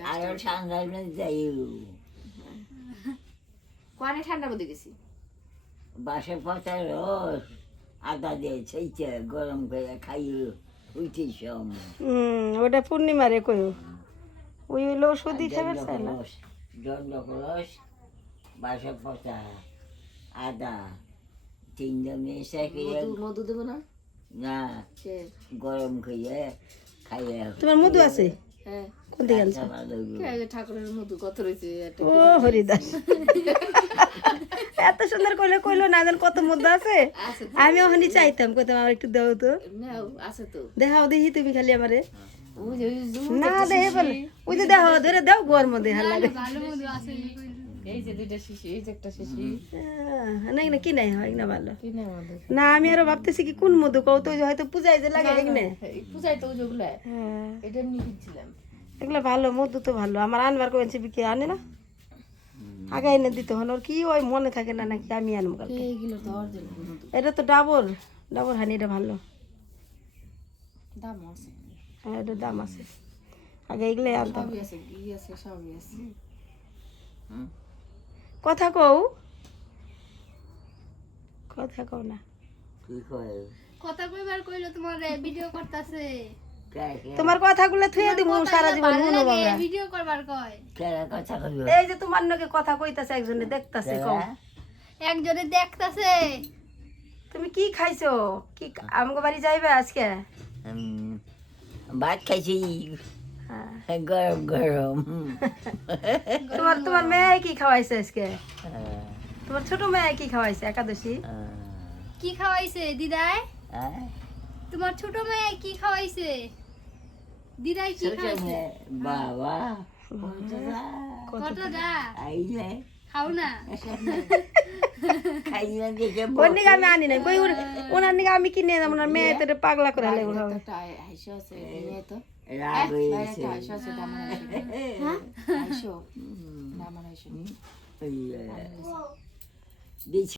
আরো ঠান্ডার মধ্যে যাই কোয়ানে ঠান্ডার মধ্যে গেছি বাসে পাতার রস আদা দিয়ে ছেঁচে গরম করে খাইয়ে উঠি সময় ওটা পূর্ণিমারে কইও ওই হইলো ওষুধই খাবার চাই না জন্ডকলস বাসে পাতা আদা তিনটা মিশে খেয়ে মধু দেবো না না গরম খেয়ে খাইয়ে তোমার মধু আছে হ্যাঁ কোন দিকে আনছো ঠাকুরের মধু কত রয়েছে ও হরিদাস এত সুন্দর কইলে কইলো না জান কত মধু আছে আমি ওখানে চাইতাম কইতাম আমার একটু দাও তো আছে তো দেখাও দেখি তুমি খালি আমারে ওই যে না দেখে বলে ওই যে দেখো ধরে দাও গোর মধ্যে হাল লাগে এই যে দুইটা শিশি এই যে একটা শিশি না না কি নাই হয় না ভালো কিনে আমাদের না আমি আরো ভাবতেছি কি কোন মধু কও তো ওই যে হয়তো পূজায় যে লাগে এখানে এই পূজায় তো যেগুলো হ্যাঁ এটা নিয়ে দিচ্ছিলাম এগুলো ভালো মধু তো ভালো আমার আনবার কইছে বিকে আনে না আগে এনে দিতে হন ওর কি ওই মনে থাকে না নাকি আমি আনবো কালকে এইগুলো তো অরিজিনাল মধু এটা তো ডাবর ডাবর হানি এটা ভালো দাম আছে হ্যাঁ এটা দাম আছে আগে এগুলো আনতাম সবই আছে ঘি আছে সবই আছে কথা কও কথা কও না কি কয় কথা কইবার কইলো তোমার ভিডিও করতেছে তোমার কথাগুলো থুয়ে দিব সারা জীবন মনে বাংলা ভিডিও করবার কয় কেরা কথা কইব এই যে তোমার নাকি কথা কইতাছে একজনে দেখতাছে কও একজনে দেখতাছে তুমি কি খাইছো কি আমগো বাড়ি যাইবে আজকে ভাত খাইছি হ্যাঁ গরম গরম তোমার মেয়ে কি খাওয়াইছে আজকে তোমার ছোট মেয়ে কি খাওয়াইছে একাদশী কি খাওয়াইছে দিদাই তোমার ছোট মেয়ে কি খাওয়াইছে দিদাই কি খাওয়াইছে বাবা কতটা আইলে খাও না খাইলে দেখে ওর নিকে আমি আনি নাই কই ওনার নিকে আমি কিনে যাবো না মেয়ে তো পাগলা করে হালে উঠাও একটা আইসো আছে নিয়ে তো রাগ হয়েছে আইসো আছে দামান আইসো আইসো দামান আইসো দিচ্ছি